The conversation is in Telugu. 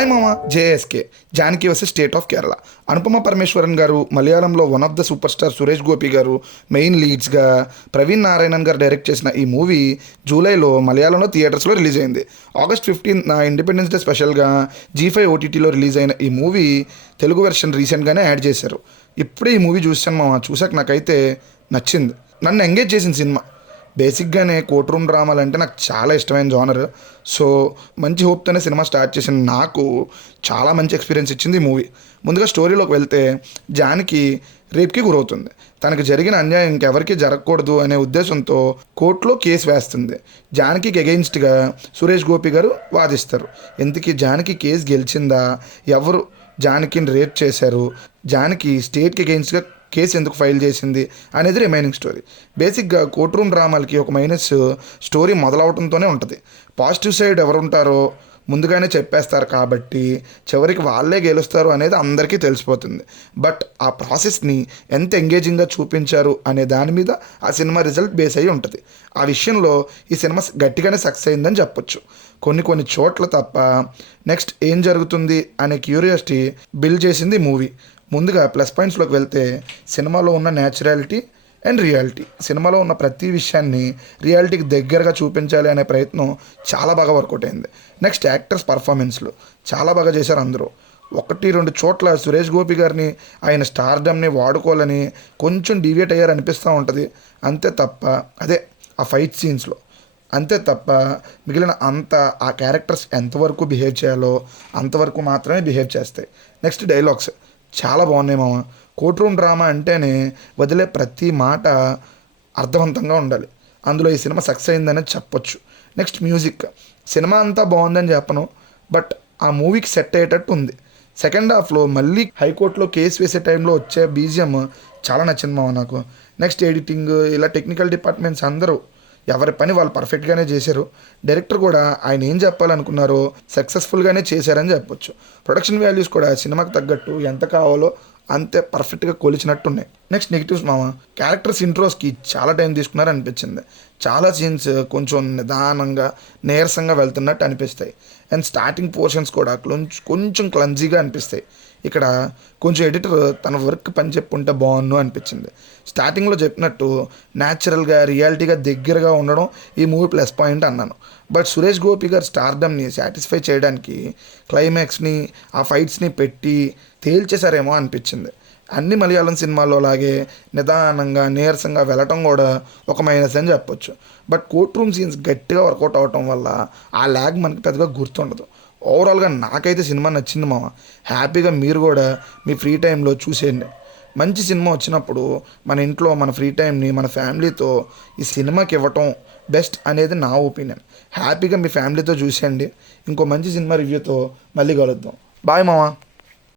హాయ్ మామ. JSK Janaki versus state of Kerala. Anupama Parameswaran గారు, మలయాళంలో one of the super star Suresh Gopi గారు మెయిన్ లీడ్స్గా, ప్రవీణ్ నారాయణన్ గారు డైరెక్ట్ చేసిన ఈ మూవీ జూలైలో మలయాళంలో థియేటర్స్లో రిలీజ్ అయింది. ఆగస్ట్ 15 నా ఇండిపెండెన్స్ డే స్పెషల్గా G5 ఓటీటీలో రిలీజ్ అయిన ఈ మూవీ తెలుగు వెర్షన్ రీసెంట్గానే యాడ్ చేశారు. ఇప్పుడే ఈ మూవీ చూశాను మామ. చూసాక నాకైతే నచ్చింది, నన్ను ఎంగేజ్ చేసిన సినిమా. బేసిక్గానే కోర్ట్ రూమ్ డ్రామాలు అంటే నాకు చాలా ఇష్టమైన జానర్. సో మంచి హోప్తోనే సినిమా స్టార్ట్ చేసిన నాకు చాలా మంచి ఎక్స్పీరియన్స్ ఇచ్చింది ఈ మూవీ. ముందుగా స్టోరీలోకి వెళ్తే, జానకి రేప్కి గురవుతుంది. తనకు జరిగిన అన్యాయం ఇంకెవరికి జరగకూడదు అనే ఉద్దేశంతో కోర్టులో కేసు వేస్తుంది. జానకికి అగెయిన్స్ట్గా సురేష్ గోపి గారు వాదిస్తారు. ఇంతకీ జానకి కేసు గెలిచిందా, ఎవరు జానకిని రేప్ చేశారు, జానకి స్టేట్కి అగెయిన్స్ట్గా కేసు ఎందుకు ఫైల్ చేసింది అనేది రిమైనింగ్ స్టోరీ. బేసిక్గా కోర్ట్ రూమ్ డ్రామాలకి ఒక మైనస్, స్టోరీ మొదలవడంతోనే ఉంటుంది. పాజిటివ్ సైడ్ ఎవరు ఉంటారో ముందుగానే చెప్పేస్తారు కాబట్టి చివరికి వాళ్ళే గెలుస్తారు అనేది అందరికీ తెలిసిపోతుంది. బట్ ఆ ప్రాసెస్ని ఎంత ఎంగేజింగ్గా చూపించారు అనే దాని మీద ఆ సినిమా రిజల్ట్ బేస్ అయ్యి ఉంటుంది. ఆ విషయంలో ఈ సినిమా గట్టిగానే సక్సెస్ అయిందని చెప్పొచ్చు. కొన్ని చోట్ల తప్ప నెక్స్ట్ ఏం జరుగుతుంది అనే క్యూరియాసిటీ బిల్డ్ చేసింది మూవీ. ముందుగా ప్లస్ పాయింట్స్లోకి వెళ్తే, సినిమాలో ఉన్న న్యాచురాలిటీ అండ్ రియాలిటీ. సినిమాలో ఉన్న ప్రతి విషయాన్ని రియాలిటీకి దగ్గరగా చూపించాలి అనే ప్రయత్నం చాలా బాగా వర్కౌట్ అయింది. నెక్స్ట్ యాక్టర్స్ పర్ఫార్మెన్స్లు చాలా బాగా చేశారు అందరూ. 1-2 చోట్ల సురేష్ గోపి గారిని ఆయన స్టార్డమ్ని వాడుకోవాలని కొంచెం డీవియేట్ అయ్యారు అనిపిస్తూ ఉంటుంది. అంతే తప్ప అదే ఆ ఫైట్ సీన్స్లో అంతే తప్ప మిగిలిన అంత ఆ క్యారెక్టర్స్ ఎంతవరకు బిహేవ్ చేయాలో అంతవరకు మాత్రమే బిహేవ్ చేస్తాయి. నెక్స్ట్ డైలాగ్స్ చాలా బాగున్నాయి మామ. కోర్ట్ రూమ్ డ్రామా అంటేనే వదిలే ప్రతి మాట అర్థవంతంగా ఉండాలి. అందులో ఈ సినిమా సక్సెస్ అయిందని చెప్పొచ్చు. Next music. సినిమా అంతా బాగుందని చెప్పను, బట్ ఆ మూవీకి సెట్ అయ్యేటట్టు ఉంది. సెకండ్ హాఫ్లో మళ్ళీ హైకోర్టులో కేసు వేసే టైంలో వచ్చే బీజిఎం చాలా నచ్చింది మామ నాకు. నెక్స్ట్ ఎడిటింగ్, ఇలా టెక్నికల్ డిపార్ట్మెంట్స్ అందరూ ఎవరి పని వాళ్ళు పర్ఫెక్ట్గానే చేశారు. డైరెక్టర్ కూడా ఆయన ఏం చెప్పాలనుకున్నారో సక్సెస్ఫుల్గానే చేశారని చెప్పొచ్చు. ప్రొడక్షన్ వాల్యూస్ కూడా సినిమాకి తగ్గట్టు ఎంత కావాలో అంతే పర్ఫెక్ట్గా కొలిచినట్టున్నాయి. నెక్స్ట్ నెగిటివ్స్ మామ. క్యారెక్టర్స్ ఇంట్రోస్కి చాలా టైం తీసుకున్నారు అనిపించింది. చాలా సీన్స్ కొంచెం నిదానంగా నీరసంగా వెళ్తున్నట్టు అనిపిస్తాయి. అండ్ స్టార్టింగ్ పోర్షన్స్ కూడా కొంచెం క్లమ్జీగా అనిపిస్తాయి. ఇక్కడ కొంచెం ఎడిటర్ తన వర్క్ పని చెప్పుంటే బాగుండు అనిపించింది. స్టార్టింగ్లో చెప్పినట్టు న్యాచురల్గా రియాలిటీగా దగ్గరగా ఉండడం ఈ మూవీ ప్లస్ పాయింట్ అన్నాను. బట్ సురేష్ గోపి గారు స్టార్డమ్ని సాటిస్ఫై చేయడానికి క్లైమాక్స్ని ఆ ఫైట్స్ని పెట్టి తేల్చేశారేమో అనిపించింది. అన్ని మలయాళం సినిమాల్లో లాగే నిదానంగా నీరసంగా వెళ్ళటం కూడా ఒక మైనస్ అని చెప్పొచ్చు. బట్ కోర్ట్ రూమ్ సీన్స్ గట్టిగా వర్కౌట్ అవటం వల్ల ఆ ల్యాగ్ మనకి పెద్దగా గుర్తుండదు. ఓవరాల్గా నాకైతే సినిమా నచ్చింది మామ. హ్యాపీగా మీరు కూడా మీ ఫ్రీ టైంలో చూసేయండి. మంచి సినిమా వచ్చినప్పుడు మన ఇంట్లో మన ఫ్రీ టైంని మన ఫ్యామిలీతో ఈ సినిమాకి ఇవ్వటం బెస్ట్ అనేది నా ఒపీనియన్. హ్యాపీగా మీ ఫ్యామిలీతో చూసేయండి. ఇంకో మంచి సినిమా రివ్యూతో మళ్ళీ కలుద్దాం. బాయ్ మామ.